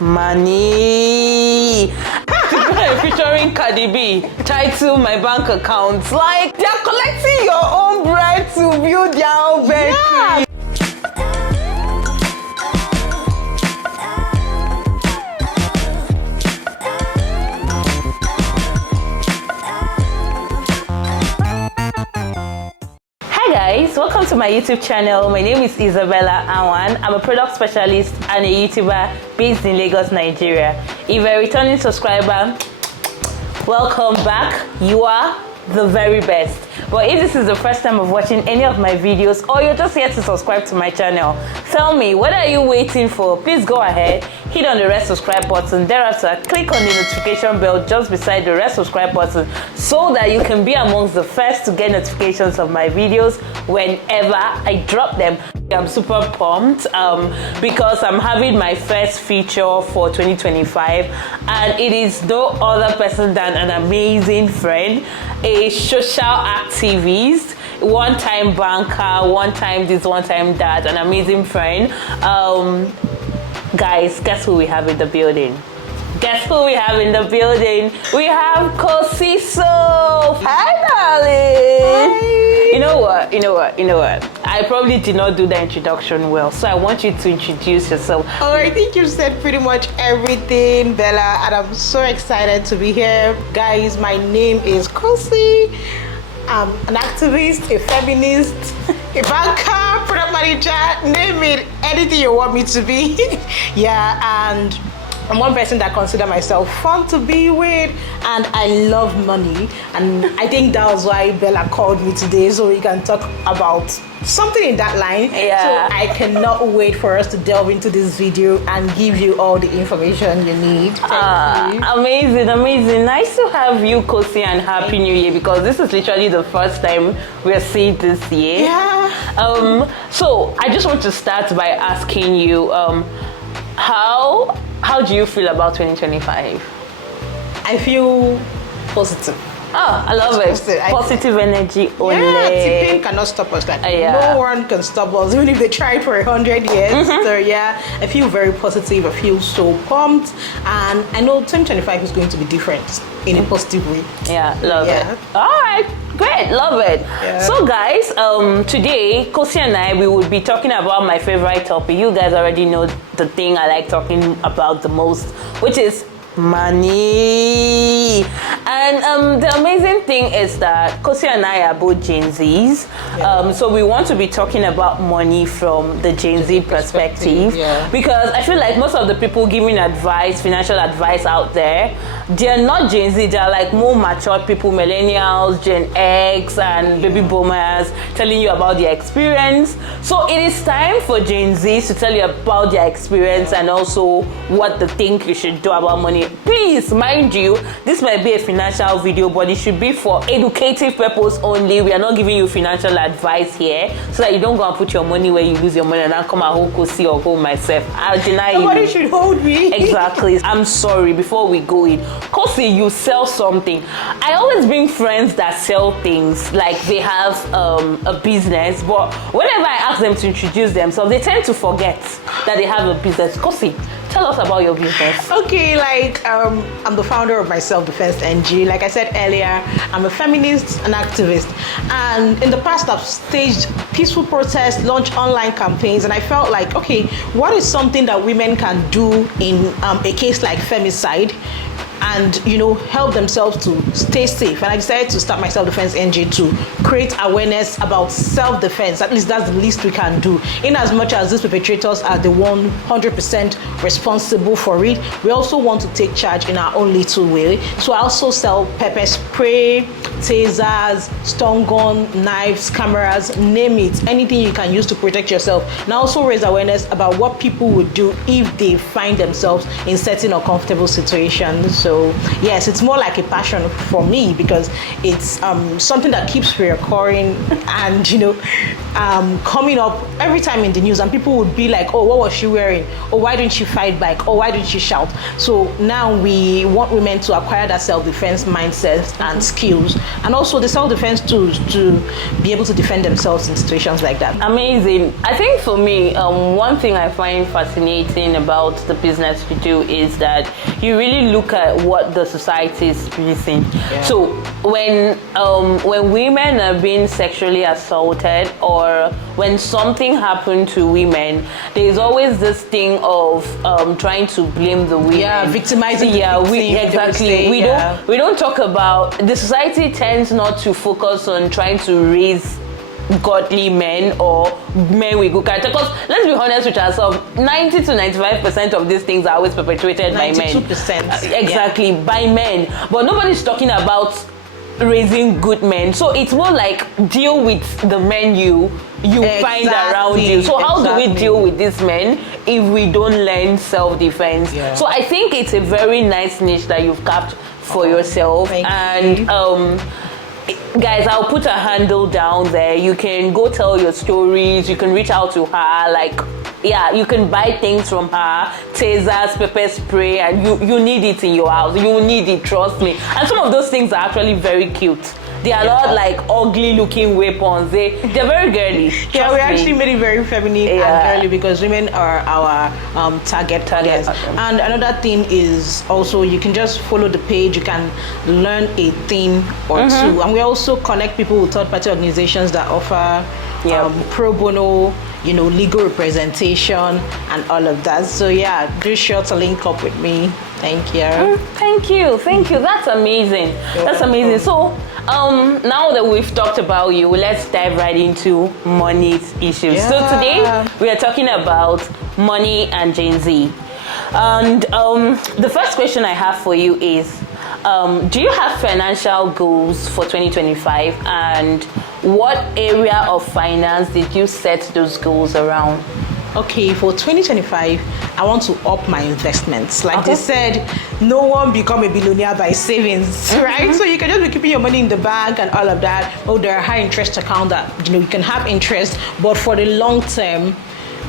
Money. Featuring Cardi B, title My Bank Account. Like, they're collecting your own bread to build their own bed. Yeah. Guys, welcome to my YouTube channel. My name is Isabella Awan. I'm a product specialist and a YouTuber based in Lagos, Nigeria. If you're a returning subscriber, welcome back. You are the very best. But if this is the first time of watching any of my videos or you're just here to subscribe to my channel, tell me, what are you waiting for? Please go ahead, hit on the red subscribe button. Thereafter, click on the notification bell just beside the red subscribe button so that you can be amongst the first to get notifications of my videos whenever I drop them. I'm super pumped because I'm having my first feature for 2025, and it is no other person than an amazing friend, a social activist, one-time banker, one-time this, one-time that, an amazing friend. Guys, guess who we have in the building? Guess who we have in the building? We have Kosi. Hi, darling. Hi. You know what? I probably did not do the introduction well, so I want you to introduce yourself. Oh, I think you said pretty much everything, Bella, and I'm so excited to be here. Guys, my name is Kosi. I'm an activist, a feminist, a banker, product manager, name it, anything you want me to be. Yeah, and I'm one person that consider myself fun to be with, and I love money, and I think that was why Bella called me today, so we can talk about something in that line. Yeah. So I cannot wait for us to delve into this video and give you all the information you need. Thank you. Amazing. Nice to have you, Kosi, and Happy New Year, because this is literally the first time we're seeing this year. Yeah. So I just want to start by asking you, how do you feel about 2025? I feel positive. Oh, I love it. Positive energy only. Yeah, tipping cannot stop us. Like, no one can stop us, even if they tried for 100 years. So yeah, I feel very positive. I feel so pumped, and I know 2025 is going to be different in a positive way. Yeah, love it. All right, great, love it. Yeah. So guys, today Kosi and I, we will be talking about my favorite topic. You guys already know the thing I like talking about the most, which is money. And the amazing thing is that Kosi and I are both Gen Zs, so we want to be talking about money from the Gen Z perspective, because I feel like most of the people giving advice, financial advice out there, they're not Gen Z, they're like more mature people, millennials, Gen X and baby boomers, telling you about their experience. So it is time for Gen Zs to tell you about their experience and also what they think you should do about money. Please, mind you, this might be a financial video, but it should be for educative purpose only. We are not giving you financial advice here, so that you don't go and put your money where you lose your money and then come and hold Kosi or hold myself. I'll deny you. Nobody should hold me. Exactly. I'm sorry, before we go in, Kosi, you sell something. I always bring friends that sell things, like they have a business, but whenever I ask them to introduce themselves, they tend to forget that they have a business. Kosi, tell us about your business. Okay, I'm the founder of my self-defense NG. Like I said earlier, I'm a feminist, an activist, and in the past I've staged peaceful protests, launched online campaigns, and I felt like, okay, what is something that women can do in a case like femicide and help themselves to stay safe? And I decided to start my self-defense NG to create awareness about self-defense. At least that's the least we can do. In as much as these perpetrators are the 100% responsible for it, we also want to take charge in our own little way. So I also sell pepper spray, tasers, stun gun, knives, cameras, name it, anything you can use to protect yourself. And I also raise awareness about what people would do if they find themselves in certain uncomfortable situations. So So yes, it's more like a passion for me because it's something that keeps reoccurring and coming up every time in the news, and people would be like, oh, what was she wearing? Oh, why didn't she fight back? Oh, why didn't she shout? So now we want women to acquire that self-defense mindset and skills, and also the self-defense tools to be able to defend themselves in situations like that. Amazing. I think for me, one thing I find fascinating about the business you do is that you really look at what the society is facing. Yeah. So when women are being sexually assaulted, or when something happened to women, there's always this thing of trying to blame the women. Yeah, victimizing the victim, exactly. We don't talk about, the society tends not to focus on trying to raise godly men or men with good character, because let's be honest with ourselves, 90 to 95% of these things are always perpetuated by men. 92%. Exactly, by men. But nobody's talking about raising good men. So it's more like deal with the men you find around you. So how do we deal with these men if we don't learn self-defense? Yeah. So I think it's a very nice niche that you've capped for yourself. And guys, I'll put a handle down there. You can go tell your stories. You can reach out to her. Like, yeah, you can buy things from her, tasers, pepper spray, and you need it in your house. You need it, trust me. And some of those things are actually very cute. They are not like ugly looking weapons. They're very girly. Yeah, we actually made it very feminine and girly because women are our target. And another thing is also you can just follow the page. You can learn a thing or two. And we also connect people with third-party organizations that offer pro bono, legal representation and all of that. So yeah, do sure to link up with me. Thank you. Thank you. That's amazing. That's amazing. So now that we've talked about you, let's dive right into money issues. So today we are talking about money and Gen Z. And the first question I have for you is, do you have financial goals for 2025? And what area of finance did you set those goals around? Okay, for 2025, I want to up my investments. Like they said, no one become a billionaire by savings, right? So you can just be keeping your money in the bank and all of that. Oh, there are high interest accounts that, you can have interest, but for the long term,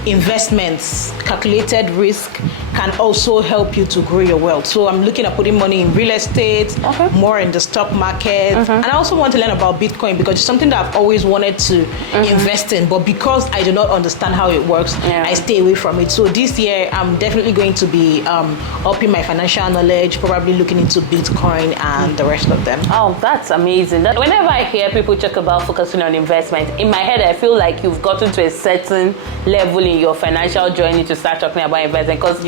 investments, calculated risk can also help you to grow your wealth. So I'm looking at putting money in real estate, more in the stock market. And I also want to learn about Bitcoin because it's something that I've always wanted to invest in. But because I do not understand how it works, I stay away from it. So this year, I'm definitely going to be upping my financial knowledge, probably looking into Bitcoin and the rest of them. Oh, that's amazing. Whenever I hear people talk about focusing on investment, in my head, I feel like you've gotten to a certain level in your financial journey to start talking about investing. Because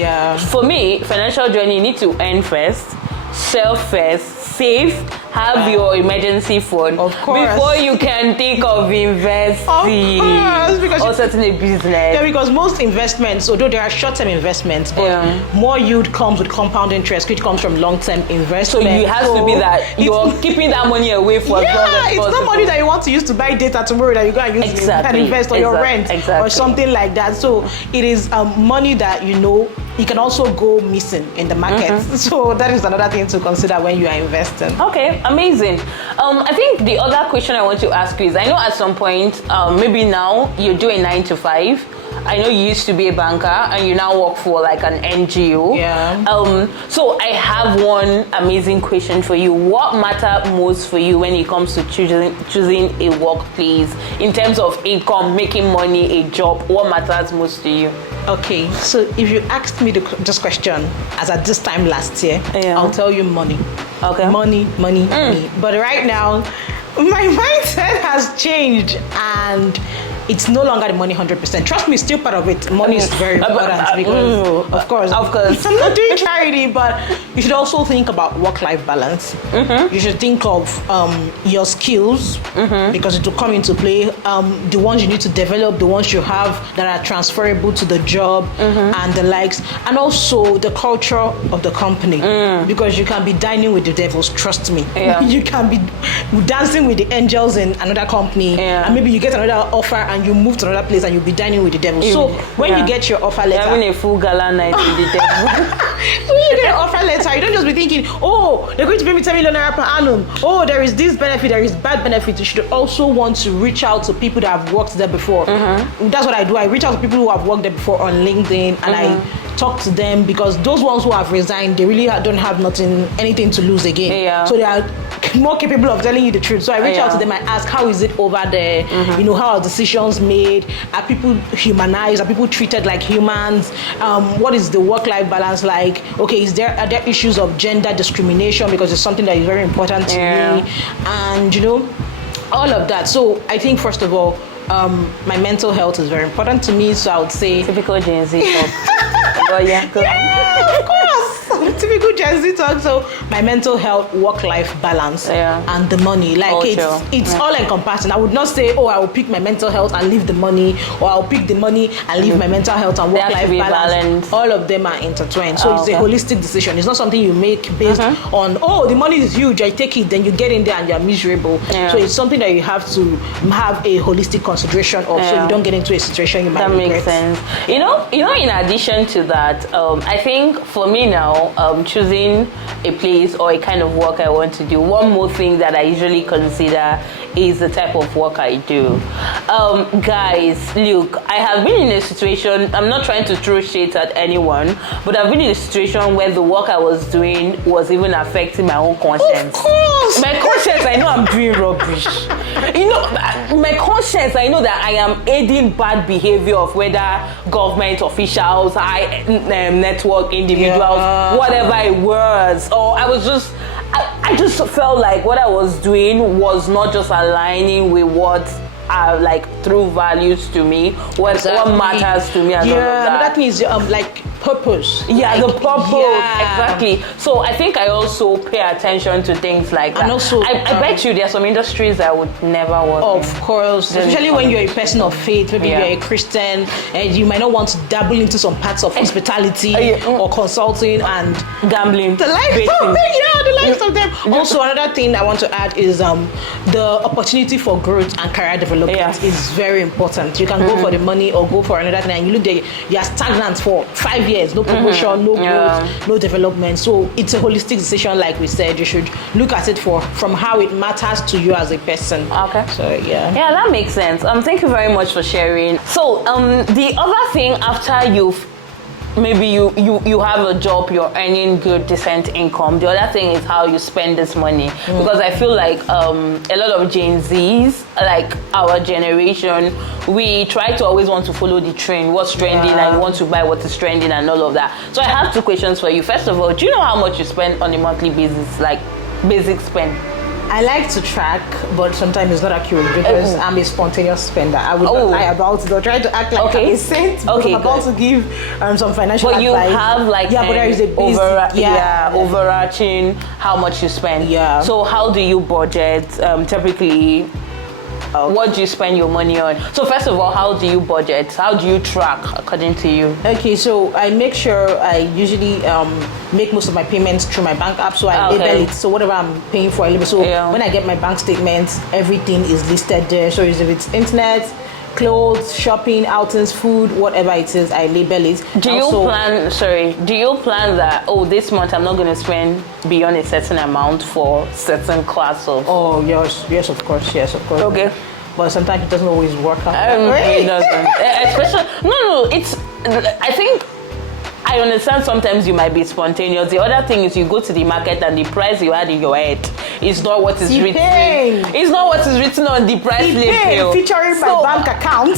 for me, financial journey, you need to earn first, sell first, save, have your emergency fund before you can think of investing or starting a business. Yeah, because most investments, although there are short-term investments, but more yield comes with compound interest, which comes from long-term investment. So you have to be that you're keeping that money away for as long as possible. It's not money that you want to use to buy data tomorrow that you go and use and invest on your rent or something like that. So it is money that you can also go missing in the market. So that is another thing to consider when you are investing. Okay, amazing. I think the other question I want to ask you is, I know at some point, maybe now you're doing 9 to 5. I know you used to be a banker and you now work for like an NGO. So I have one amazing question for you. What matters most for you when it comes to choosing a workplace in terms of income, making money, a job? What matters most to you? Okay, so if you asked me this question as at this time last year, I'll tell you money. Okay. Money. But right now, my mindset has changed and it's no longer the money 100%. Trust me, it's still part of it. Money is very important because, of course, I'm not doing charity, but you should also think about work-life balance. You should think of your skills because it will come into play. The ones you need to develop, the ones you have that are transferable to the job and the likes, and also the culture of the company because you can be dining with the devils. Trust me, you can be dancing with the angels in another company, and maybe you get another offer and you move to another place and you'll be dining with the devil. So when you get your offer letter, having a full gala night with the devil. When you get an offer letter, you don't just be thinking, oh, they're going to pay me 10 million naira per annum. Oh, there is this benefit, there is bad benefit. You should also want to reach out to people that have worked there before. That's what I do. I reach out to people who have worked there before on LinkedIn, and I talk to them, because those ones who have resigned, they really don't have anything to lose again. Yeah. So they are more capable of telling you the truth. So I reach out to them and ask, how is it over there? How are decisions made? Are people humanized? Are people treated like humans? What is the work-life balance like? Okay, are there issues of gender discrimination? Because it's something that is very important to me. And all of that. So I think, first of all, my mental health is very important to me. So I would say typical Gen Z talk. Well, yeah, of course. Typical Gen Z talk. So my mental health, work-life balance, and the money. Like it's all encompassing. I would not say, oh, I will pick my mental health and leave the money, or I'll pick the money and leave my mental health and work-life balance. All of them are intertwined. So it's a holistic decision. It's not something you make based on, oh, the money is huge, I take it, then you get in there and you're miserable. So it's something that you have to have a holistic consideration of, so you don't get into a situation you might regret. Makes sense. In addition to that, I think for me now, choosing a place or a kind of work I want to do, one more thing that I usually consider is the type of work I do. Guys, look, I have been in a situation, I'm not trying to throw shade at anyone, but I've been in a situation where the work I was doing was even affecting my own conscience. Of course! My conscience, I know I'm doing rubbish. My conscience, I know that I am aiding bad behavior of whether government officials, network individuals, whatever it was, or I just felt like what I was doing was not just aligning with what are like true values to me, what matters to me, and all of that. That means like purpose. The purpose, exactly. So I think I also pay attention to things like that. And also, I bet you there are some industries I would never work in. Of course, especially when you're a person of faith. Maybe you're a Christian, and you might not want to dabble into some parts of hospitality or consulting and gambling. The likes of them. Also, another thing I want to add is the opportunity for growth and career development is very important. You can go for the money or go for another thing, and you look there, you are stagnant for 5 years, no promotion, no growth, no development. So it's a holistic decision, like we said. You should look at it from how it matters to you as a person. Okay. So yeah, that makes sense. Thank you very much for sharing. So the other thing, after maybe you have a job, you're earning good, decent income. The other thing is how you spend this money. Because I feel like a lot of Gen Zs, like our generation, we try to always want to follow the trend, what's trending, and you want to buy what is trending and all of that. So I have 2 questions for you. First of all, do you know how much you spend on a monthly basis, like basic spend? I like to track, but sometimes it's not accurate because I'm a spontaneous spender. I would not lie about it or try to act like I'm a saint. I'm about to give some financial advice. But you have like but there is a basic, overarching how much you spend. So how do you budget typically? What do you spend your money on? So first of all, how do you budget? How do you track according to you? Okay, so I make sure I usually make most of my payments through my bank app. So I label it. So whatever I'm paying for, I label. So when I get my bank statements, everything is listed there. So if it's internet, clothes, shopping, outings, food, whatever it is, I label it. Do you plan that, this month I'm not going to spend beyond a certain amount for certain class of... Oh, yes, of course. Okay. But sometimes it doesn't always work out. It doesn't. Especially, I think I understand sometimes you might be spontaneous. The other thing is you go to the market and the price you had in your head is not what is written. It's not what is written on the price label. Featuring my bank account.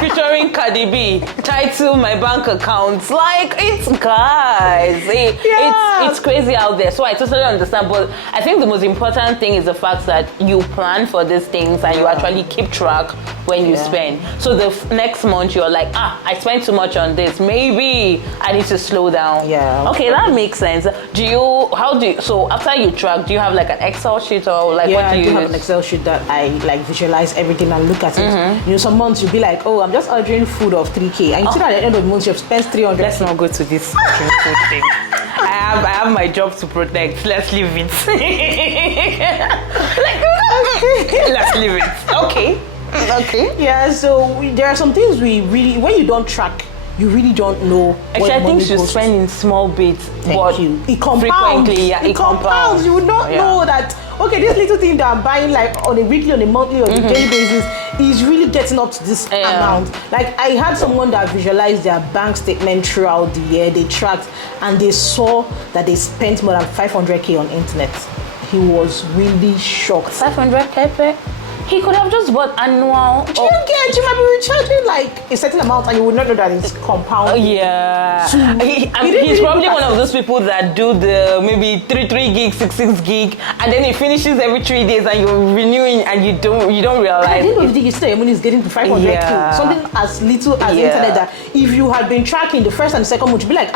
Featuring Cardi B. Title my bank account. Like, it's guys. It's crazy out there. So I totally understand. But I think the most important thing is the fact that you plan for these things and you actually keep track when you spend. So the next month you're like, I spent too much on this. Maybe I need to slow down. Okay, that makes sense. So after you track, do you have like an Excel sheet or like what do you use? I do have an Excel sheet that I like visualize everything and look at it. Some months you'll be like, I'm just ordering food of 3K, and you see that at the end of the month you've spent 300. Let's not go to this food thing. I have my job to protect. Let's leave it. Let's leave it. Okay. Yeah, so there are some things we really, when you don't track you really don't know. Actually, I think you spend in small bits, but it compounds. Frequently, yeah, it compounds. You would not know that. Okay, this little thing that I'm buying like on a weekly, on a monthly, on a daily basis is really getting up to this amount. Like I had someone that visualized their bank statement throughout the year. They tracked and they saw that they spent more than 500k on internet. He was really shocked. 500k? He could have just bought annual. You might be recharging like a certain amount and you would not know that it's compounding. Yeah. He's probably one of those people that do the maybe 3 gig, 6 gig, and then it finishes every 3 days and you're renewing and you don't realize. I think you still your money is getting to 500k. Something as little as internet that if you had been tracking the first and the second month, you'd be like,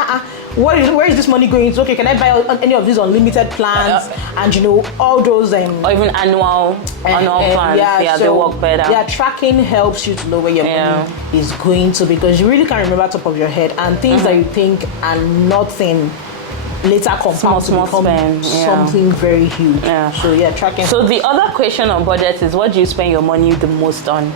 where is this money going? It's okay, can I buy any of these unlimited plans and all those or even annual plans? Yeah, so they work better. Yeah, tracking helps you to know where your money is going to, because you really can't remember top of your head, and things that you think are nothing later compound to become something very huge. Yeah. So tracking. So the other question on budget is, what do you spend your money the most on?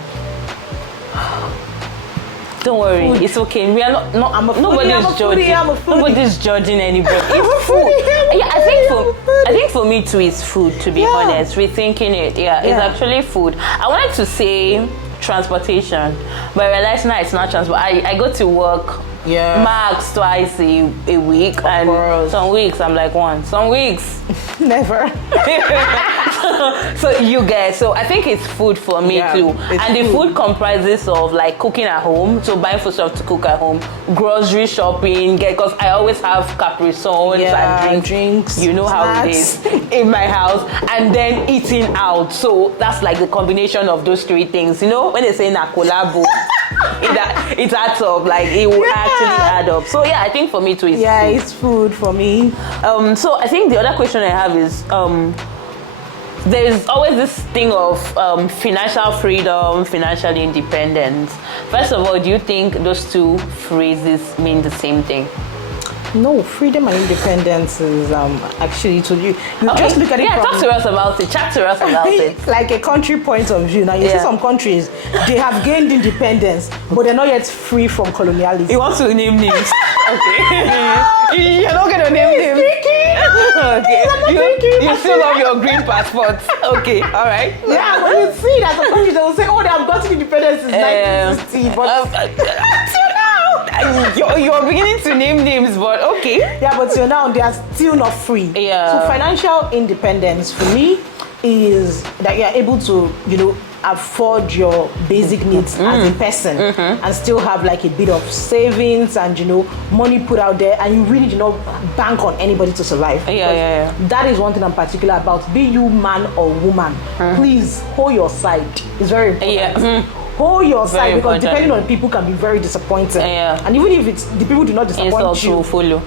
Don't worry, food. It's okay. We are not nobody's judging. Nobody's judging anybody. It's food. I think for me too, it's food. To be honest, rethinking it. It's actually food. I wanted to say transportation, but I realized now it's not transport. I go to work max twice a week, and some weeks I'm like once. Some weeks never. So you guys, so I think it's food for me too, and the food comprises of like cooking at home, so buying food stuff to cook at home, grocery shopping, because I always have Capri Suns and drinks. You know how it is in my house, and then eating out. So that's like the combination of those three things. You know when they say na collabo, it adds up. Like it will actually add up. So I think for me too, it's food. It's food for me. So I think the other question I have is there's always this thing of financial freedom, financial independence. First of all, do you think those two phrases mean the same thing? No, freedom and independence is actually to you. Just look at it. Talk to us about it. Chat to us about it. Like a country point of view. Now you see some countries, they have gained independence, but they're not yet free from colonialism. You want to name names? Okay. You're not gonna name names. Okay. You still love your green passport. Okay. All right. Yeah, but you see that some countries they will say, they have gotten independence since 1960, but you're beginning to name names, but okay. Yeah, but till now they are still not free. Yeah. So financial independence for me is that you are able to, afford your basic needs as a person and still have like a bit of savings and money put out there, and you really do not bank on anybody to survive. That is one thing I'm particular about. Be you man or woman, please hold your side. It's very important. Hold your side, because depending on people can be very disappointing. And even if it's the people do not disappoint you, follow.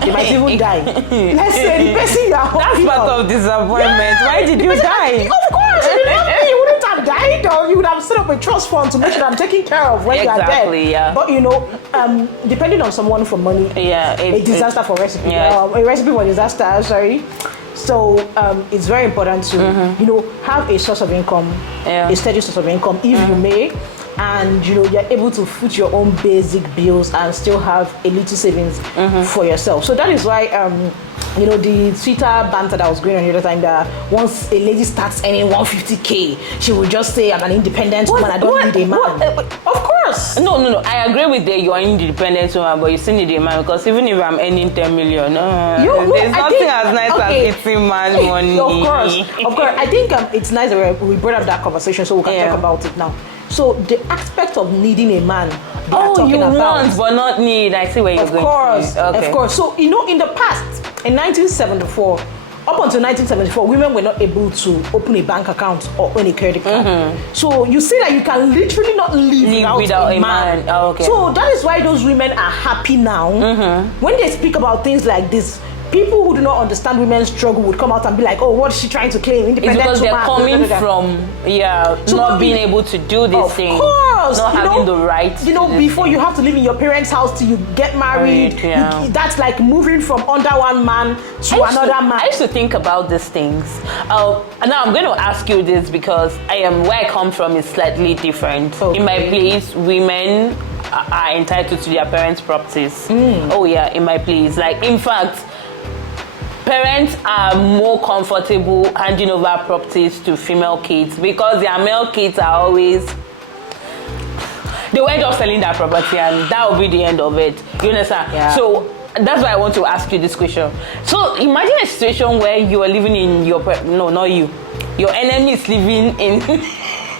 They might even die. Let's say the person you are that's part of disappointment. Why did you die? Of course, if you love me, you wouldn't have died, or you would have set up a trust fund to make sure I'm taken care of when you are dead. But depending on someone for money, a disaster for recipe, a recipe for disaster. Sorry. So it's very important to have a source of income, a steady source of income, if you may, and you're able to foot your own basic bills and still have a little savings for yourself. So that is why the Twitter banter that was going on the other time, that once a lady starts earning 150k, she will just say, I'm an independent woman, I don't need a man. Of course. No. I agree with that. You are an independent woman, but you still need a man, because even if I'm earning 10 million, there's nothing as nice as getting man money. Of course. I think it's nice that we brought up that conversation, so we can talk about it now. So the aspect of needing a man, you want but not need. I see where you're going. Of course. So in the past, in 1974, up until 1974, women were not able to open a bank account or own a credit card. So you see that you can literally not live without a man. So that is why those women are happy now. When they speak about things like this, people who do not understand women's struggle would come out and be like, what is she trying to claim? Independent it's because they're coming from not being able to do this thing. Of course. Not having the right before you have to live in your parents' house till you get married. That's like moving from under one man to another man. I used to think about these things. Now I'm going to ask you this, because where I come from is slightly different. In my place, women are entitled to their parents' properties. Oh yeah, in my place. Like, in fact, parents are more comfortable handing over properties to female kids because their male kids are always, they will end up selling that property and that will be the end of it. You understand? Yeah. So that's why I want to ask you this question. So imagine a situation where you are living in your, no, not you, your enemy is living in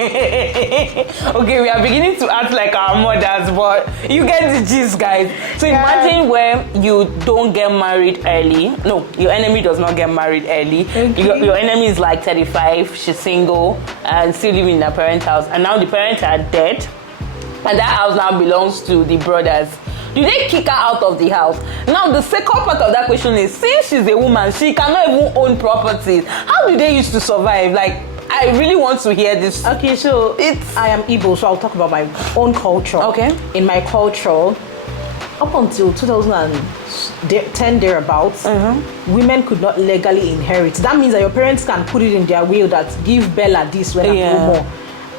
okay, we are beginning to act like our mothers, but you get the gist, guys. So imagine where you don't get married early. No, your enemy does not get married early. Okay. Your enemy is like 35, she's single and still living in her parents' house, and now the parents are dead and that house now belongs to the brothers. Do they kick her out of the house? Now the second part of that question is, since she's a woman, she cannot even own properties. How do they used to survive? Like, I really want to hear this. Okay, so I am Igbo, so I'll talk about my own culture. Okay. In my culture, up until 2010 thereabouts, women could not legally inherit. That means that your parents can put it in their will that give Bella this when I no more.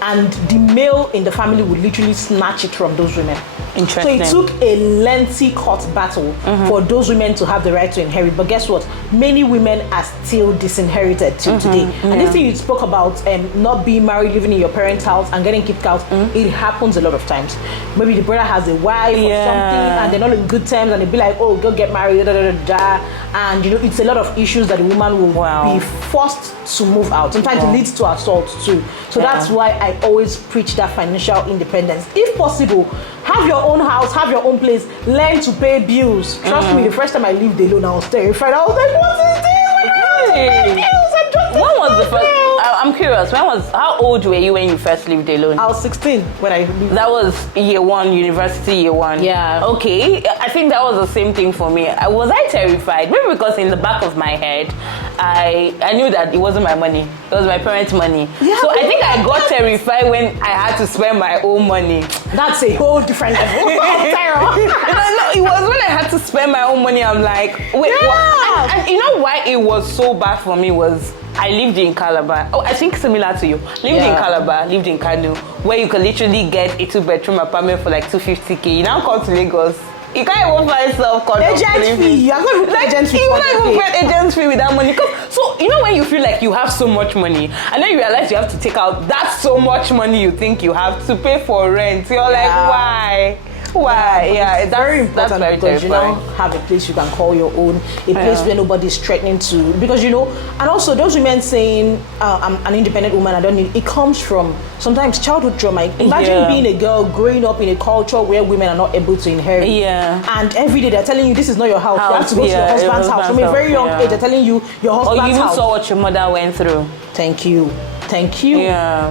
And the male in the family would literally snatch it from those women. Interesting. So it took a lengthy court battle for those women to have the right to inherit. But guess what? Many women are still disinherited till today. And this thing you spoke about, not being married, living in your parents' house and getting kicked out, it happens a lot of times. Maybe the brother has a wife or something and they're not in good terms and they'll be like, oh, go get married, da, da, da, da. And you know, it's a lot of issues that the woman will be forced to move out. Sometimes it leads to assault too. So that's why I always preach that financial independence. If possible, have your own house, have your own place, learn to pay bills. Trust me, the first time I lived alone, I was terrified. I was like, what is this? Pay bills. I'm just when was the first? I'm curious. How old were you when you first lived alone? I was 16 when I lived. That was year one, university year one. Yeah. Okay. I think that was the same thing for me. Was I terrified? Maybe because in the back of my head, I knew that it wasn't my money. It was my parents' money. Yeah, so I think I got terrified when I had to spend my own money. That's a whole different level of terror. No, it was when I had to spend my own money. I'm like, wait, what? And you know why it was so bad for me was I lived in Calabar. Oh, I think similar to you. Lived in Calabar, lived in Kano, where you could literally get a 2-bedroom apartment for like 250k. You now come to Lagos, you can't even find self-condom. Agent fee. You're going to pay agent fee. You not even pay agent fee with that money. So, you know when you feel like you have so much money, and then you realize you have to take out that so much money you think you have to pay for rent. You're like, why? It's very important because you now have a place you can call your own, a place where nobody's threatening to, because you know, and also those women saying I'm an independent woman, I don't need, it comes from sometimes childhood trauma. Imagine being a girl growing up in a culture where women are not able to inherit, and every day they're telling you this is not your house, you have to go to your husband's house. From a very young age they're telling you your husband's house. Or you even saw what your mother went through. Thank you.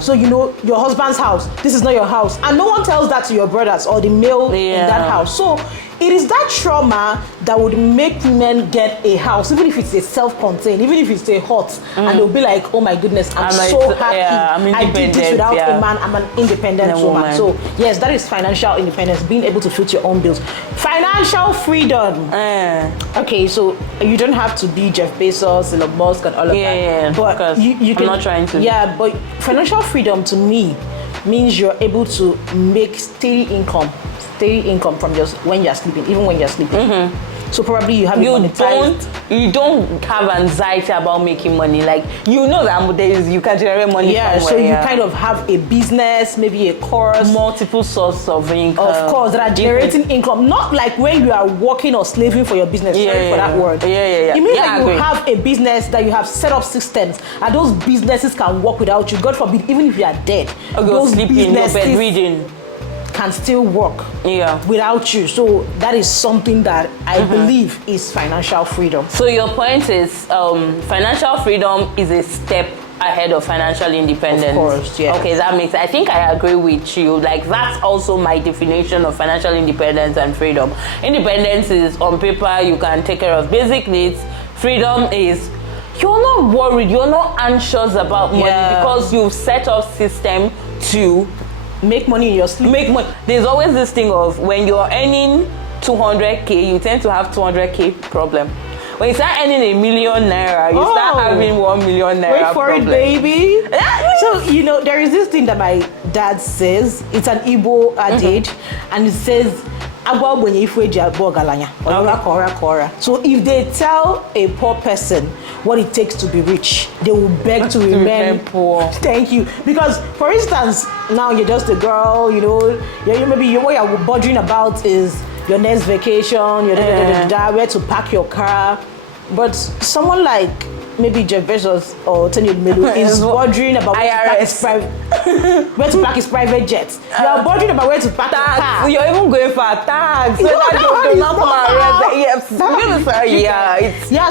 So you know your husband's house, this is not your house, and no one tells that to your brothers or the male in that house. So it is that trauma that would make men get a house, even if it's a self-contained, even if it's a hut, and they'll be like, oh my goodness, I'm so happy I did this without a man, I'm an independent woman. So yes, that is financial independence, being able to foot your own bills. Financial freedom. Okay, so you don't have to be Jeff Bezos, Elon Musk and all of that. But you can, I'm not trying to. But financial freedom to me means you're able to make steady income from just when you're sleeping, even when you're sleeping. So probably you have you don't have anxiety about making money. Like, you know that you can generate money somewhere. So you kind of have a business, maybe a course, multiple sources of income. Of course, that are generating income. Not like when you are working or slaving for your business. Sorry for that word. It means that you have a business that you have set up systems, and those businesses can work without you. God forbid, even if you are dead, those businesses bedridden can still work without you. So that is something that I believe is financial freedom. So your point is financial freedom is a step ahead of financial independence. Of course, yeah. Okay, that makes, I think I agree with you. Like, that's also my definition of financial independence and freedom. Independence is on paper, you can take care of basic needs. Freedom is you're not worried, you're not anxious about money because you've set up system to make money in your sleep. Make money. There's always this thing of when you're earning 200k, you tend to have 200k problem. When you start earning ₦1 million, you start having 1 million naira. Wait for it, baby. So you know there is this thing that my dad says. It's an Igbo adage, and it says, so if they tell a poor person what it takes to be rich, they will beg to remain poor. Thank you. Because, for instance, now you're just a girl, you know, maybe what you're bothering about is your next vacation, where to park your car. But someone like maybe Jeff Bezos or Tony Melu is bothering about where to park his private jet. You are bothering about where to park your car. You're even going for a tax. So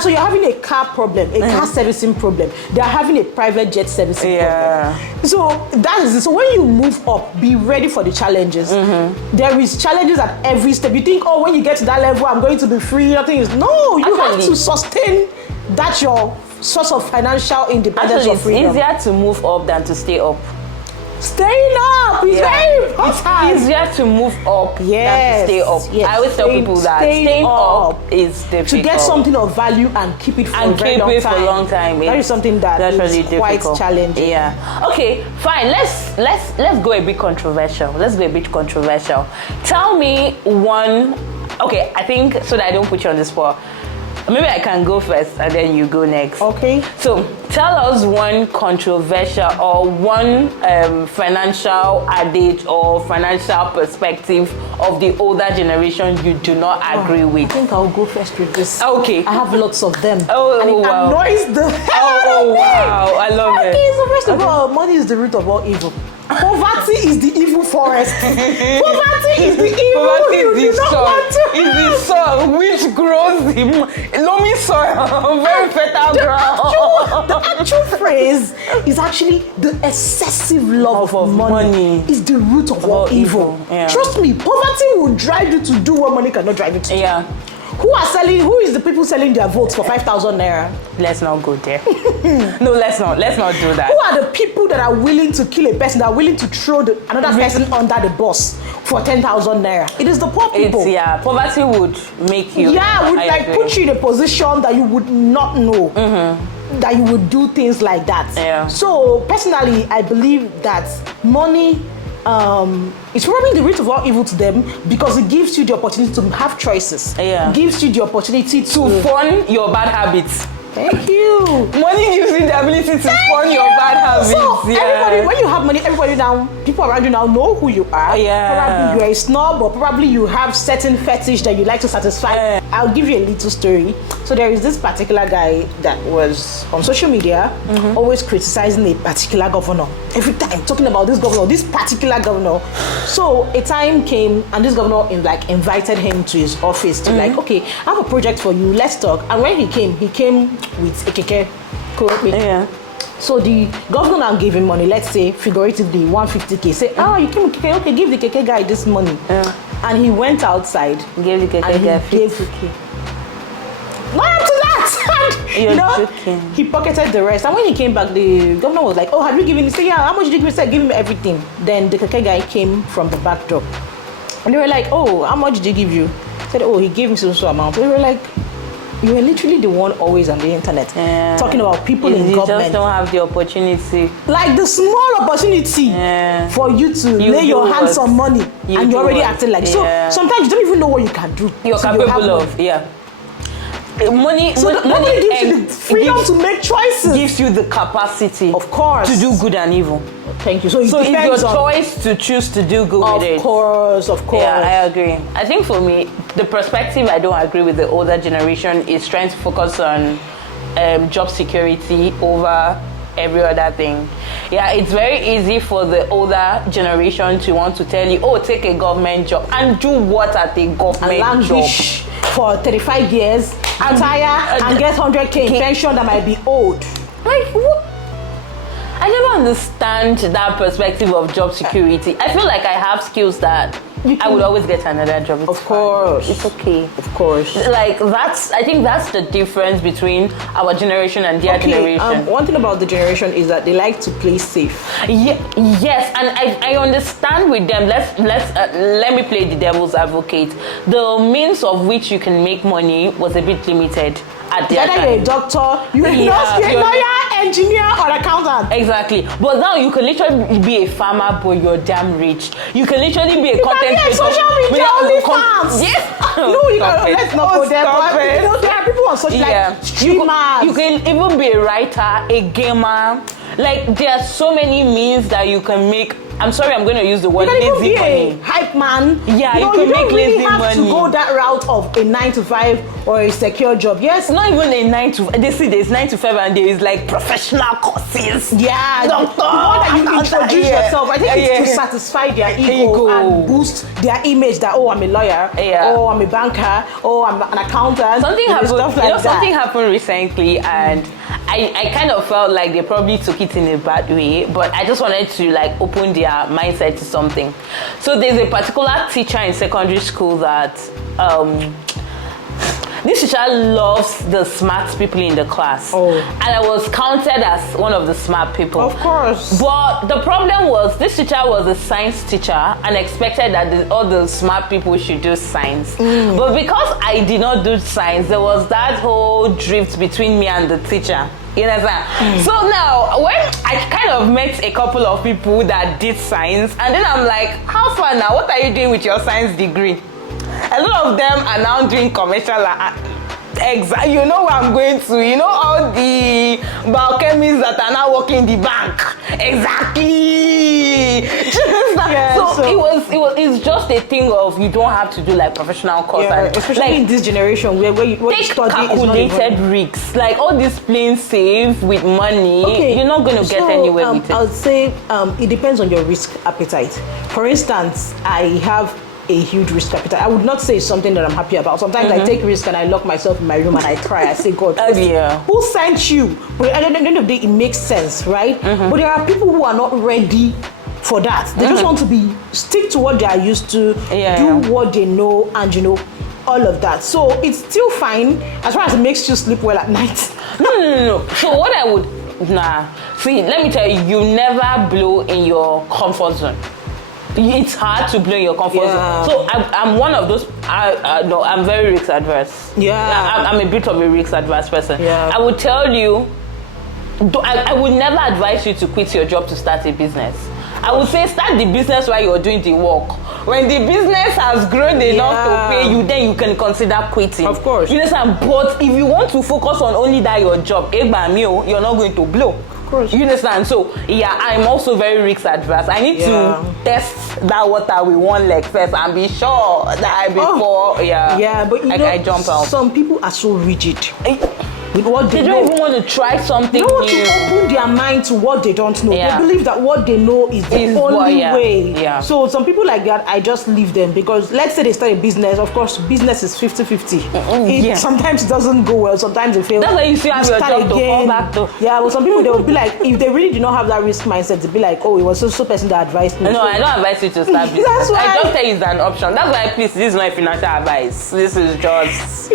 so you're having a car problem, a car servicing problem. They are having a private jet servicing problem. So that is it. So when you move up, be ready for the challenges. There is challenges at every step. You think, oh, when you get to that level, I'm going to be free. Nothing is. No, you have to sustain that your source of financial independence or freedom. It's easier to move up than to stay up. Staying up is very important. It's easier to move up than to stay up. I always tell people that staying up is difficult. To get something of value and keep it for a very long time. That is something that is really quite challenging. Yeah. Okay, fine. Let's go a bit controversial. Tell me one. Okay, I think so that I don't put you on the spot. Maybe I can go first and then you go next. Okay. So tell us one controversial or one financial adage or financial perspective of the older generation you do not agree with. I think I'll go first with this. Okay. I have lots of them. And it annoys the hell out of me. Wow. I love it. So first of all, money is the root of all evil. Poverty is the evil forest. Poverty is the evil. Poverty is the soil which grows the loamy soil, very fertile ground. The actual phrase is actually the excessive love of money is the root of all evil. Yeah. Trust me, poverty will drive you to do what money cannot drive you to do. Yeah. Who is the people selling their votes for 5,000 naira? Let's not go there. No, let's not do that. Who are the people that are willing to kill a person, that are willing to throw another person under the bus for 10,000 naira? It is the poor people. Poverty would make you. Would put you in a position that you would not know. That you would do things like that. Yeah. So personally, I believe that money it's probably the root of all evil to them because it gives you the opportunity to have choices. Yeah. It gives you the opportunity to fund your bad habits. Thank you. Money gives you the ability to fund your bad habits. So everybody, when you have money, everybody now, people around you now know who you are. Probably you're a snob, or probably you have certain fetish that you like to satisfy. I'll give you a little story. So there is this particular guy that was on social media, always criticizing a particular governor. Every time talking about this governor, this particular governor. So a time came and this governor invited him to his office to okay, I have a project for you. Let's talk. And when he came with a keke. Yeah. So the governor now gave him money, let's say figuratively 150k. Say, you came with keke, okay, give the keke guy this money. Yeah. And he went outside, gave the keke guy 50k. What up to that? You're joking. He pocketed the rest. And when he came back, the governor was like, have you given him? He said, yeah, how much did you give him? He said, give him everything. Then the keke guy came from the back door. And they were like, how much did he give you? He said, he gave me so amount. They were like, you were literally the one always on the internet talking about people in government. You just don't have the opportunity. Like the small opportunity for you to lay your hands on money and you're already acting like so. Sometimes you don't even know what you can do. You're capable of, Money gives you the freedom to make choices. Gives you the capacity, of course, to do good and evil. Thank you. So it's your choice to choose to do good with it. Of course. Yeah, I agree. I think for me, the perspective I don't agree with the older generation is trying to focus on job security over every other thing. Yeah, it's very easy for the older generation to want to tell you, take a government job and do what at a government job for 35 years, retire and get 100k in pension that might be old. Like what? I never understand that perspective of job security. I feel like I have skills that I would always get another job. Of course. It's okay. Of course. I think that's the difference between our generation and their generation. One thing about the generation is that they like to play safe. Yes, and I understand with them. Let me play the devil's advocate. The means of which you can make money was a bit limited. At their time. You're a doctor, you're a nurse, you're a lawyer, engineer, or accountant. Exactly. But now you can literally be a farmer, but you're damn rich. You can literally be a content creator. Social media only fans. Yes. No, you can, let's not go there. But there are people on social like streamers. You can even be a writer, a gamer. Like there are so many means that you can make. I'm sorry, I'm going to use the word lazy money. You can even be a hype man. Yeah, you can make lazy money. You don't really have to go that route of a 9-to-5 or a secure job. Yes. Not even a 9 to. They see there's 9 to 5 and there is like professional courses. Yeah. Doctor. The more that you introduce yourself, I think it's to satisfy their ego and boost their image that, oh, I'm a lawyer. Yeah. Oh, I'm a banker. Oh, I'm an accountant. Something happened. Stuff like that. Something happened recently and I kind of felt like they probably took it in a bad way, but I just wanted to like open their mindset to something. So there's a particular teacher in secondary school that this teacher loves the smart people in the class. Oh. And I was counted as one of the smart people. Of course. But the problem was this teacher was a science teacher and expected that all the smart people should do science. But because I did not do science, there was that whole drift between me and the teacher. You understand? So now, when I kind of met a couple of people that did science, and then I'm like, how far now? What are you doing with your science degree? A lot of them are now doing commercial. You know where I'm going to. You know all the biochemists that are now working in the bank. Exactly. Yeah, so it's just a thing of you don't have to do like professional course. Yeah, especially like, in this generation where you study calculated risks. Like all this playing safe with money. Okay. You're not going to get anywhere with it. I would say it depends on your risk appetite. For instance, I have a huge risk appetite. I would not say it's something that I'm happy about. Sometimes I take risk and I lock myself in my room and I cry. I say, God, who sent you? But at the end of the day, it makes sense, right? But there are people who are not ready for that. They just want to stick to what they are used to, do what they know, and all of that. So it's still fine as far as it makes you sleep well at night. No. So what I would, see, let me tell you, you never blow in your comfort zone. It's hard to blow in your comfort zone. So I'm one of those. No, I'm very risk adverse. I'm a bit of a risk adverse person. I would tell you, I would never advise you to quit your job to start a business. I would say start the business while you're doing the work. When the business has grown enough to pay you, then you can consider quitting. Of course. You understand? But if you want to focus on only that your job, you're not going to blow. You understand? So I'm also very risk adverse. I need to test that water with one leg first and be sure that but I jump out. Some people are so rigid with what they don't even want to try something new. They want to open their mind to what they don't know. They believe that what they know is the only way. So some people like that, I just leave them because let's say they start a business. Of course, business is 50-50. Sometimes it doesn't go well. Sometimes it fails. That's why you still have your job to fall back to. Yeah, but some people they will be like, if they really do not have that risk mindset, they'll be like, oh, it was so person that advised me. No, I don't advise you to start business. That's why I just tell you it's an option. That's why, please, this is not financial advice. This is just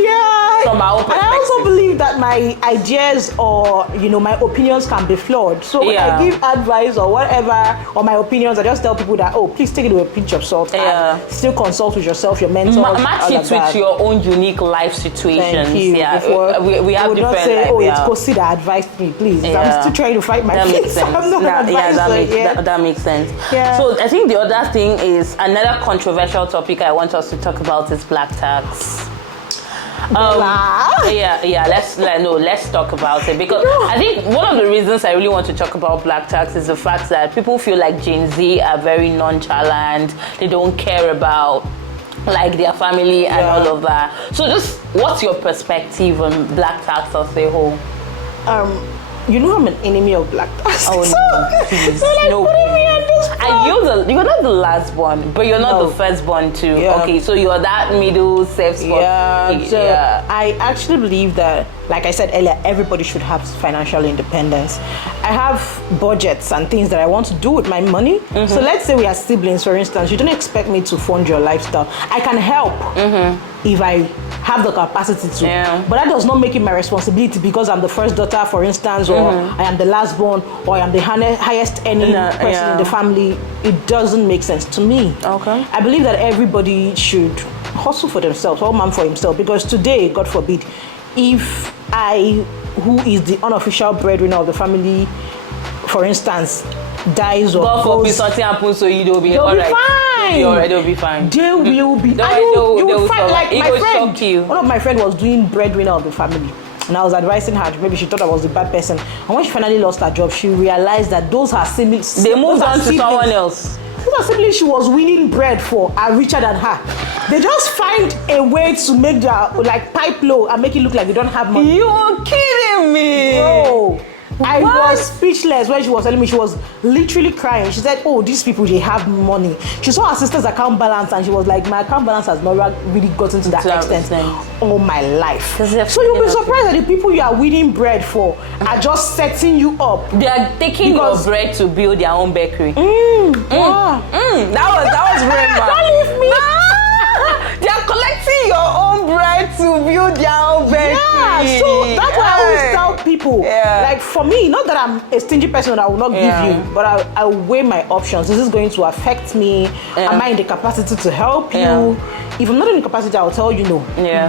from my own perspective. And I also believe that my ideas or my opinions can be flawed. So when I give advice or whatever or my opinions, I just tell people that please take it with a pinch of salt and still consult with yourself, your mentor. Match it with your own unique life situations. Thank you. We have different. Not say, it's Kosi that advised me, please. I'm still trying to fight my feet. So I'm not that makes sense. So I think the other thing is another controversial topic I want us to talk about is black tax. Let's talk about it because I think one of the reasons I really want to talk about black tax is the fact that people feel like Gen Z are very nonchalant. They don't care about like their family and all of that. So just what's your perspective on black tax as a whole? I'm an enemy of black tax. Oh no, please. So like putting me on this spot. You're not the last born, but you're not the first born too. Okay, so you're that middle safe spot. I actually believe that, like I said earlier, everybody should have financial independence. I have budgets and things that I want to do with my money. So let's say we are siblings, for instance. You don't expect me to fund your lifestyle. I can help if I have the capacity to. But that does not make it my responsibility because I'm the first daughter, for instance, or I am the last born, or I am the highest earning person in the family. It doesn't make sense to me. Okay. I believe that everybody should hustle for themselves, all man for himself, because today, God forbid, if I who is the unofficial breadwinner of the family, for instance, dies or God goes, forbid something happens to you, they'll be they'll all be right. fine. They'll be fine. They will be. They will find, like it my will friend. shock you. One of my friends was doing breadwinner of the family, and I was advising her. Maybe she thought I was the bad person. And when she finally lost her job, she realized that those are siblings. They moved on to someone else. Those are siblings she was winning bread for are richer than her. They just find a way to make their like pipe low and make it look like they don't have money. You're kidding me. Bro, I What? was speechless when she was telling me. She was literally crying. She said, oh, these people, they have money. She saw her sister's account balance and she was like, my account balance has never really gotten to that extent all my life. So you'll be surprised that the people you are winning bread for are just setting you up. They are taking your bread to build their own bakery. That was very bad. Don't leave me. They are collecting your own bread to build their own bakery. Yeah, so that's why I always tell people, like for me, not that I'm a stingy person that I will not give you, but I weigh my options. Is this going to affect me? Am I in the capacity to help you? If I'm not in the capacity, I'll tell you no.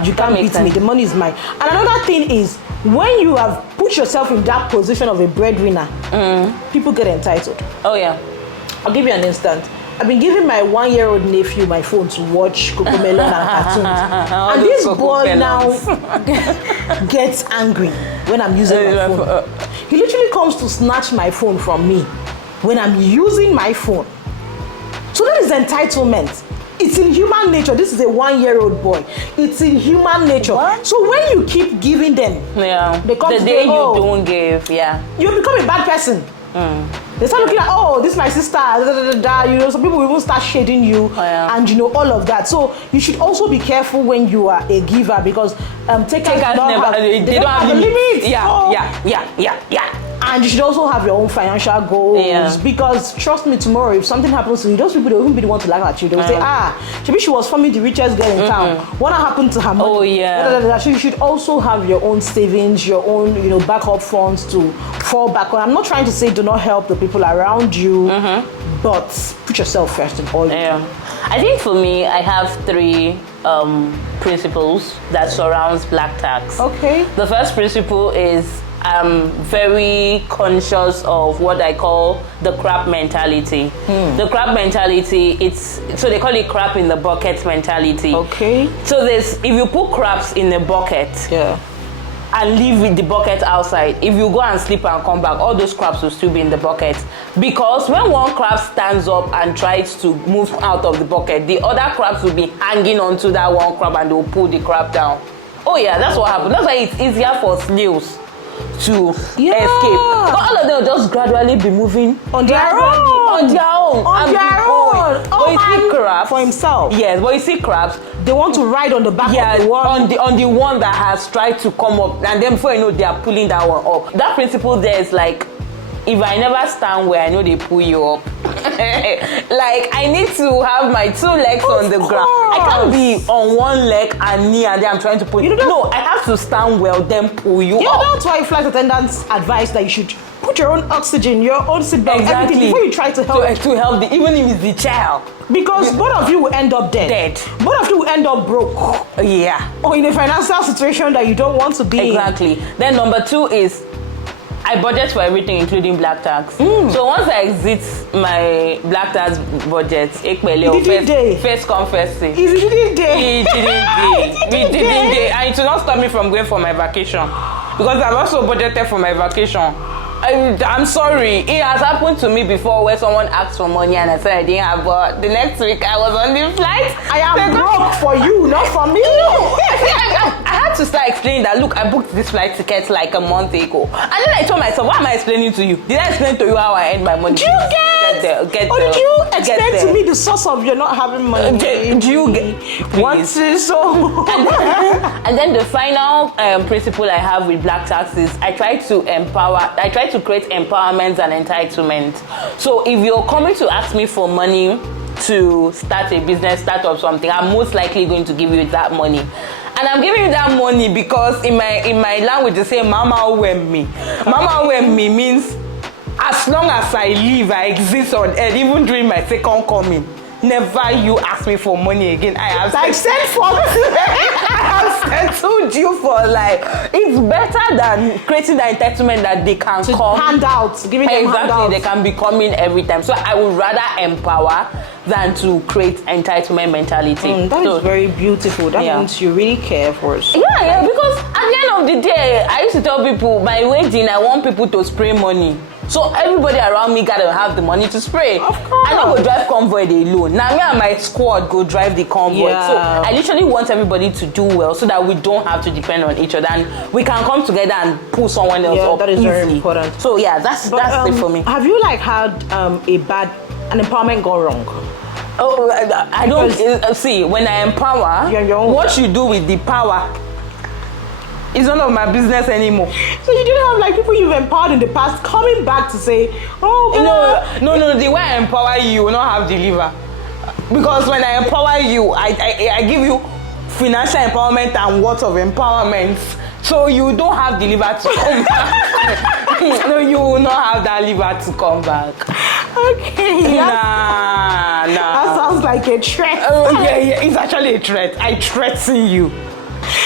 You can't beat me. The money is mine. And another thing is, when you have put yourself in that position of a breadwinner, people get entitled. Oh yeah. I'll give you an instant. I've been giving my 1-year-old nephew my phone to watch Cocomelon and cartoons. And this boy now gets angry when I'm using my phone. He literally comes to snatch my phone from me when I'm using my phone. So that is entitlement. It's in human nature. This is a 1-year-old boy. It's in human nature. What? So when you keep giving them, they come the to day say, you don't give, you become a bad person. They start looking at, oh, this is my sister, you know, some people will even start shading you, and you know, all of that. So you should also be careful when you are a giver, because takers they don't have a limit. Yeah. And you should also have your own financial goals, because trust me, tomorrow if something happens to you, those people, they won't be the one to laugh at you. They will say, maybe she was forming the richest girl in town. What happened to her money? So you should also have your own savings, your own, you know, backup funds to fall back on. I'm not trying to say do not help the people around you, but put yourself first in all. I think for me, I have 3 principles that surrounds black tax. Okay. The first principle is I'm very conscious of what I call the crap mentality. The crap mentality, so they call it crap in the bucket mentality. Okay. So if you put craps in a bucket, and leave with the bucket outside, if you go and sleep and come back, all those crabs will still be in the bucket. Because when one crab stands up and tries to move out of the bucket, the other crabs will be hanging onto that one crab and they will pull the crab down. Oh yeah, that's what happened. That's why it's easier for snails to escape. But all of them will just gradually be moving on their own. But you see crabs for himself. Yes, but you see crabs, they want to ride on the back of the one. On the one that has tried to come up, and then before you know, they are pulling that one up. That principle there is like, if I never stand where I know they pull you up. Like, I need to have my 2 legs on the ground. I can't be on one leg and knee and then I'm trying to pull you. No, I have to stand well, then pull you up. That's why flight attendants advise that you should put your own oxygen, your own seatbelt, everything before you try to help. To help even if it's the child. Because both of you will end up dead. Both of you will end up broke. Or in a financial situation that you don't want to be in. Then number 2 is, I budget for everything, including black tax. So once I exit my black tax budget, first come first serve. It didn't day. And it will not stop me from going for my vacation. Because I've also budgeted for my vacation. I'm sorry, it has happened to me before where someone asked for money and I said I didn't have, but the next week I was on the flight. I am broke for you, not for me. No, I had to start explaining that, look, I booked this flight ticket like a month ago. And then I told myself, why am I explaining to you? Did I explain to you how I earn my money? Do you get? Or did you explain to me the source of your not having money? Do you get? Once so. And then the final principle I have with black tax is I try to create empowerment and entitlement. So if you're coming to ask me for money to start a business, start up something, I'm most likely going to give you that money. And I'm giving you that money because in my language they say mama wem me. Mama wem me means as long as I live, I exist on earth, even during my second coming. never you ask me for money again. I have Like send for I have settled you for like, it's better than creating the entitlement that they can come. handouts, giving them Exactly, handouts. they can be coming every time. So I would rather empower than to create entitlement mentality. That is very beautiful. That Yeah. means you really care for us. Yeah, because at the end of the day, I used to tell people, my wedding, I want people to spray money. So everybody around me gotta have the money to spray. Of course. I don't go drive convoy alone. Now me and my squad go drive the convoy. Yeah. So I literally want everybody to do well so that we don't have to depend on each other and we can come together and pull someone else up that is easily. very important. So yeah, that's it for me. Have you like had an empowerment go wrong? Oh, I don't see. When I empower, You're your own what you do with the power is none of my business anymore. So you didn't have like people you've empowered in the past coming back to say, oh, No. The way I empower you will not have deliver. Because when I empower you, I give you financial empowerment and words of empowerment. So you don't have the liver to come back. No, you will not have that liver to come back. Okay. Nah. That sounds like a threat. Oh, yeah, it's actually a threat. I threaten you.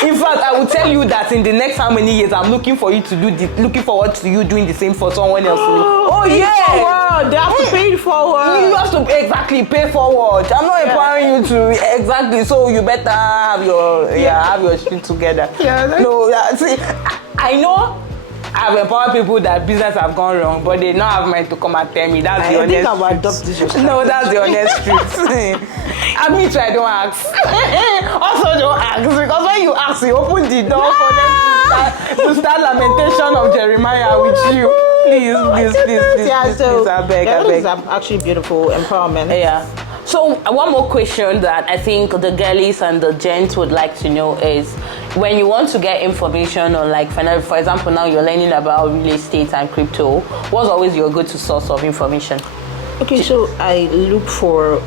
In fact, I will tell you that in the next how many years, I'm looking forward to you doing the same for someone else. Forward. They have to pay it forward. You have to pay forward. I'm not empowering you to exactly. So you better have your shit together. See, I know I've empowered people that business have gone wrong, but they don't have mind to come and tell me. That's the honest think truth. I'll adopt this. No, that's the honest truth. I mean, I don't ask. Also, don't ask because when you ask, you open the door for them to start lamentation of Jeremiah with you. Please, I beg. That is actually beautiful empowerment. Yeah. So one more question that I think the girlies and the gents would like to know is, when you want to get information on like financial, for example, now you're learning about real estate and crypto, what's always your go-to source of information? Okay, so I look for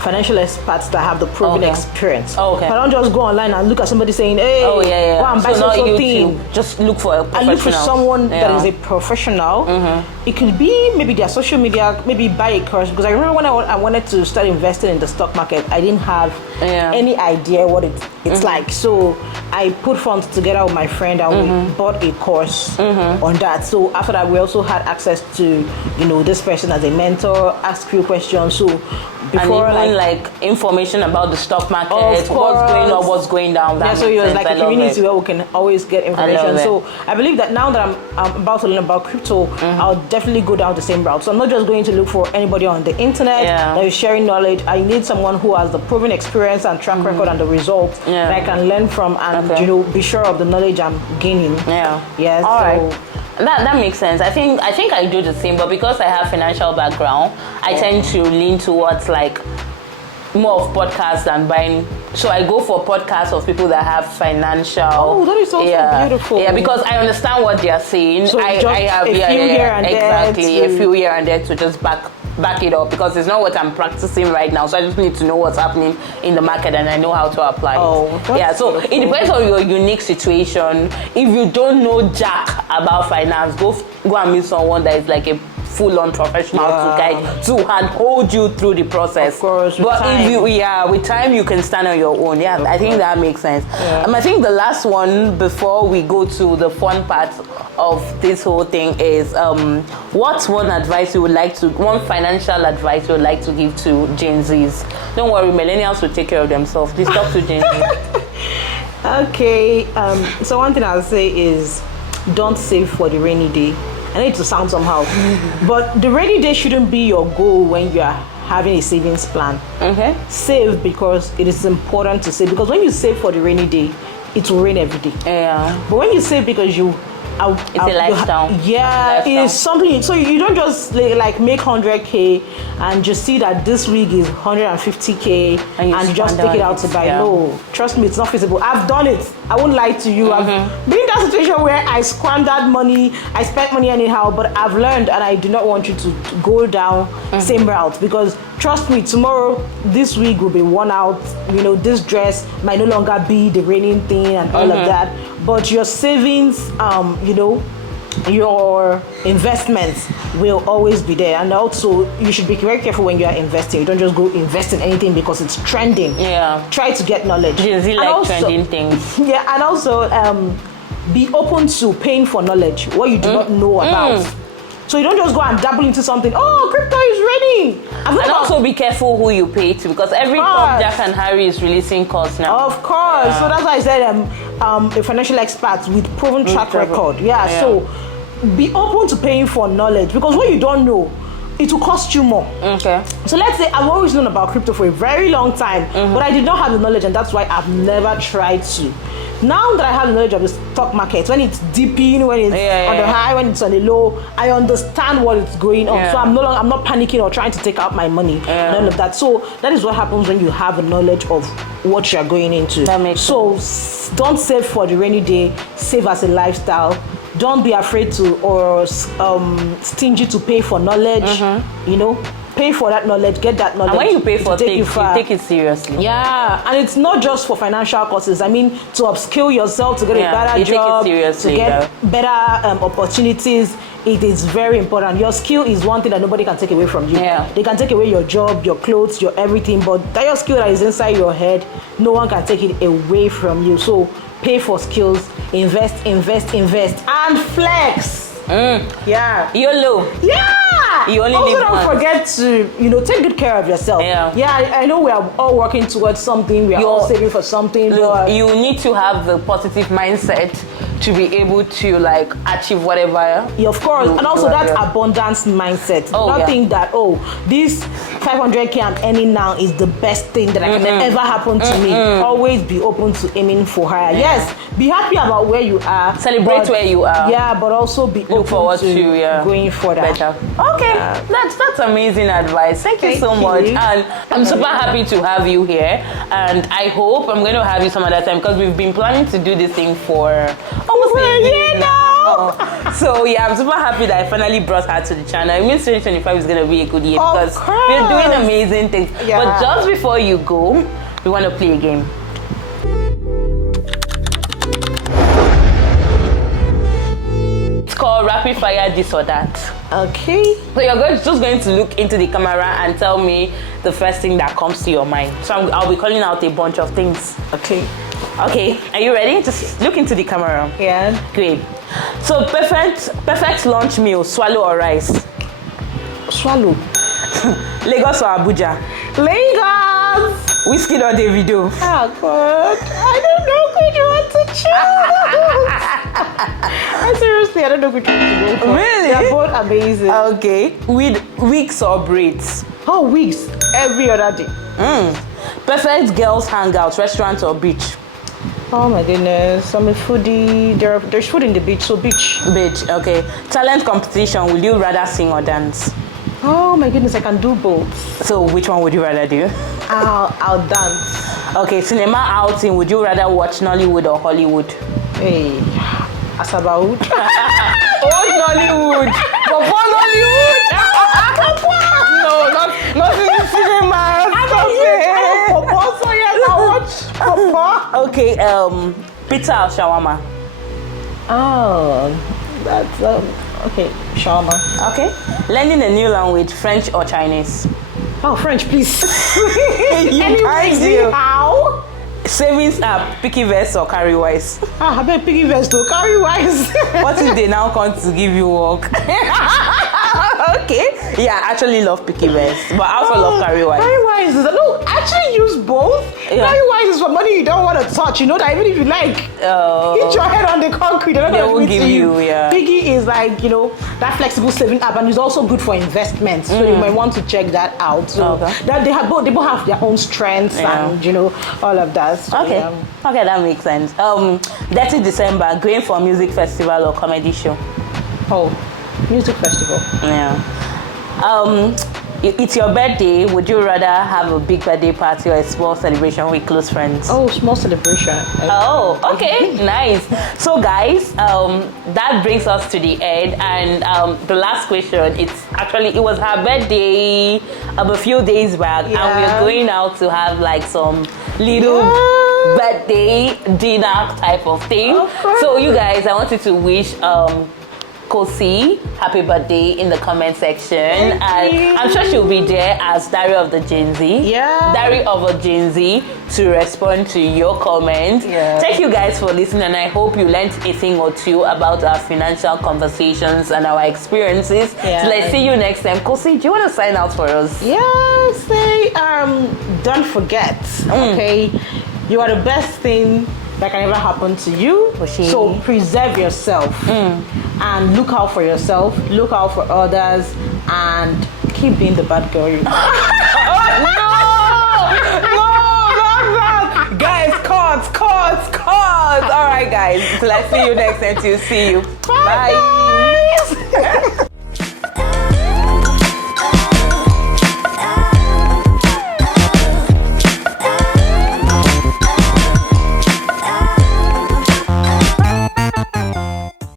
financial experts that have the proven experience. Oh, okay. I don't just go online and look at somebody saying, hey, go and buy something. Just look for a professional. I look for someone that is a professional. Mm-hmm. It could be maybe their social media, maybe buy a course. Because I remember when I wanted to start investing in the stock market, I didn't have any idea what it's like. So I put funds together with my friend and we bought a course on that. So after that, we also had access to, this person as a mentor, ask few questions. So before, and even like information about the stock market, what's going on, what's going down. So it was like a community where we can always get information. So I believe that now that I'm about to learn about crypto, I'll definitely go down the same route. So I'm not just going to look for anybody on the internet that is sharing knowledge. I need someone who has the proven experience and track record and the results that I can learn from and be sure of the knowledge I'm gaining. Yes. All right. That makes sense. I think I do the same, but because I have financial background, I tend to lean towards like more of podcasts than buying. So I go for podcasts of people that have financial. Oh, that is also beautiful. Yeah, because I understand what they are saying. So I have a few here and exactly a few here and there to just back it up, because it's not what I'm practicing right now. So I just need to know what's happening in the market and I know how to apply it. So beautiful. It depends on your unique situation. If you don't know jack about finance, go and meet someone that is like a full-on professional to and hold you through the process. Of course, but if you with time you can stand on your own. I think that makes sense. I think the last one before we go to the fun part of this whole thing is what's one financial advice you would like to give to Gen Zs? Don't worry, millennials will take care of themselves. Please talk to Gen Z. Okay, so one thing I'll say is don't save for the rainy day. I know it to sound somehow, but the rainy day shouldn't be your goal when you are having a savings plan. Okay. Save because it is important to save, because when you save for the rainy day, it will rain every day. Yeah. But when you save because it's a lifestyle. It is something. So you don't just like make 100K and just see that this week is 150K and you just take it out to buy. No, trust me, it's not feasible. I've done it. I won't lie to you. I've been in that situation where I squandered money, I spent money anyhow, but I've learned, and I do not want you to go down same route, because trust me, tomorrow, this week will be worn out. This dress might no longer be the raining thing and all of that. But your savings, your investments will always be there. And also, you should be very careful when you are investing. You don't just go invest in anything because it's trending. Yeah. Try to get knowledge. Is it like also, trending things? Yeah, and also be open to paying for knowledge, what you do not know about. So you don't just go and dabble into something. Oh, crypto is ready. And also be careful who you pay to, because every Tom, Jack, and Harry is releasing course now. Of course. Yeah. So that's why I said a financial expert with proven track record. Yeah. So be open to paying for knowledge, because what you don't know, it will cost you more. Okay. So let's say I've always known about crypto for a very long time, but I did not have the knowledge, and that's why I've never tried to. Now that I have the knowledge of the stock market, when it's dipping, when it's on the high, when it's on the low, I understand what is going on. So I'm not panicking or trying to take out my money. None of that. So that is what happens when you have the knowledge of what you're going into. That makes sense. Don't save for the rainy day. Save as a lifestyle. Don't be afraid to or stingy to pay for knowledge. You know, pay for that knowledge, get that knowledge. And when you pay for things, you take it seriously. Yeah, and it's not just for financial courses. I mean, to upskill yourself, to get a better job, take it seriously, to get better opportunities. It is very important. Your skill is one thing that nobody can take away from you. Yeah. They can take away your job, your clothes, your everything, but that your skill that is inside your head, no one can take it away from you. So pay for skills, invest, and flex. Yeah. YOLO. Yeah. You only also live don't once. forget to, take good care of yourself. Yeah, I know we are all working towards something. We are all saving for something. Look, you need to have the positive mindset to be able to achieve whatever. Yeah, of course. And also that abundance mindset. Not think that, this 500K I'm earning now is the best thing that can ever happen to me. Always be open to aiming for higher. Yes, be happy about where you are. Celebrate where you are. Yeah, but also be look forward to going further. Better. Okay, that's amazing advice. Thank you so much. And I'm super happy to have you here. And I hope I'm going to have you some other time, because we've been planning to do this thing for almost a year now. So yeah, I'm super happy that I finally brought her to the channel. It means 2025 is going to be a good year, because we're doing amazing things. But just before you go, we want to play a game. It's called Rapid Fire This or That. Okay. So you're just going to look into the camera and tell me the first thing that comes to your mind. So I'll be calling out a bunch of things. Okay. Okay, are you ready? Just look into the camera. Yeah. Great. So perfect lunch meal, swallow or rice? Swallow. Lagos or Abuja? Lagos. Whiskey or Davido? Oh God, I don't know which one to choose. Seriously, I don't know which one to go for. Really? They're both amazing. Okay. With wigs or braids? Oh, wigs every other day. Perfect girls hangout, restaurant or beach? Oh my goodness, I'm a foodie. There's food in the beach, so beach. Beach, okay. Talent competition, would you rather sing or dance? Oh my goodness, I can do both. So which one would you rather do? I'll dance. Okay, cinema outing, would you rather watch Nollywood or Hollywood? Hey, Asabawood. Watch Nollywood. Before Nollywood. No, not in the cinema. So yes, I watch Papa. Okay, pizza or shawarma? Oh, that's okay, shawarma. Okay, learning a new language, French or Chinese? Oh, French, please. You guys do. How? Savings app, Piggyverse or Carrywise? I bet Piggyverse to Carrywise. What if they now come to give you work? Okay, yeah, I actually love Piggyverse, but I also love Carrywise. Carrywise is no, I actually use both. Carrywise is for money you don't want to touch. You know that even if you hit your head on the concrete, they won't give you. Piggy is that flexible saving app, and it's also good for investments. So you might want to check that out. So that they both have their own strengths and all of that. So, okay, that makes sense. 30 December, going for a music festival or comedy show? Oh, music festival. Yeah. It's your birthday. Would you rather have a big birthday party or a small celebration with close friends? Oh, small celebration. Oh, okay, nice. So guys, that brings us to the end, and the last question, it was her birthday a few days back, and we're going out to have some little birthday dinner type of thing. So you guys, I wanted to wish Kosi happy birthday in the comment section. Thank you. And I'm sure she'll be there as Diary of the Gen Z. Yeah. Diary of a Gen Z to respond to your comment. Yeah. Thank you guys for listening, and I hope you learned a thing or two about our financial conversations and our experiences. Yeah. So let's see you next time. Kosi, do you want to sign out for us? Yeah, say, don't forget, okay? You are the best thing that can ever happen to you. Okay. So preserve yourself and look out for yourself, look out for others, and keep being the bad girl you are. No, guys, cut. All right, guys. Let's see you next time. To see you. Bye. Guys.